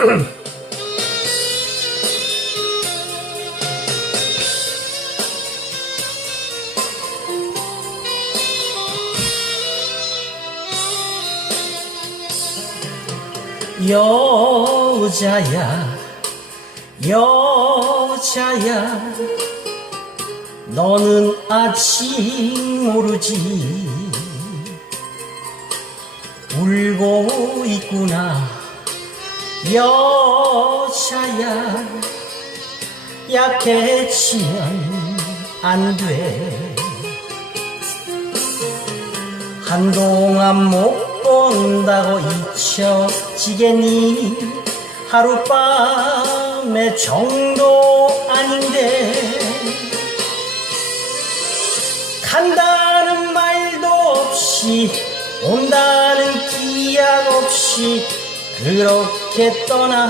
여자야 여자야 너는 아직 모르지. 울고 있구나 여자야 약해지면 안 돼. 한동안 못 본다고 잊혀지겠니? 하룻밤의 정도 아닌데. 간다는 말도 없이 온다는 기약 없이 그렇게 떠나갔지만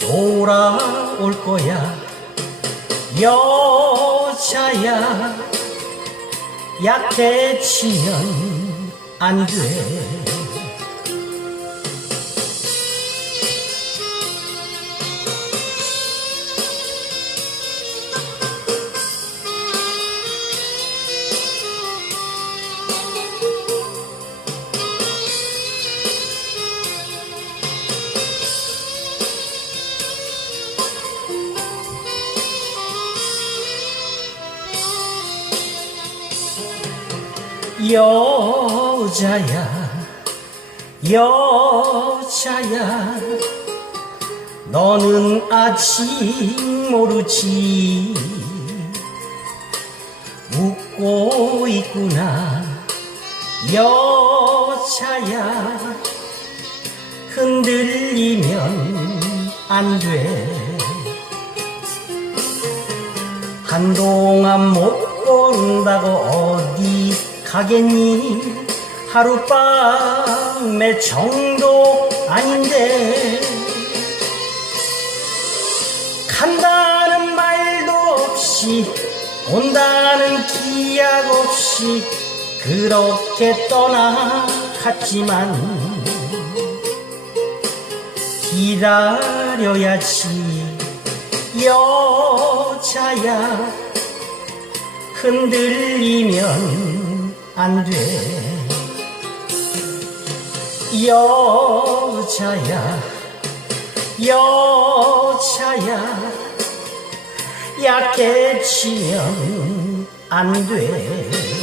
돌아올 거야 여자야 약해지면 안 돼. 여자야 여자야. 너는 아직 모르지. 웃고 있구나 여자야. 흔들리면 안돼. 한동안 못 본다고 가겠니 하룻밤의 정도 아닌데 간다는 말도 없이 온다는 기약 없이 그렇게 떠나갔지만 기다려야지 여자야 흔들리면 안 돼. 여자야 여자야 약해지면 안 돼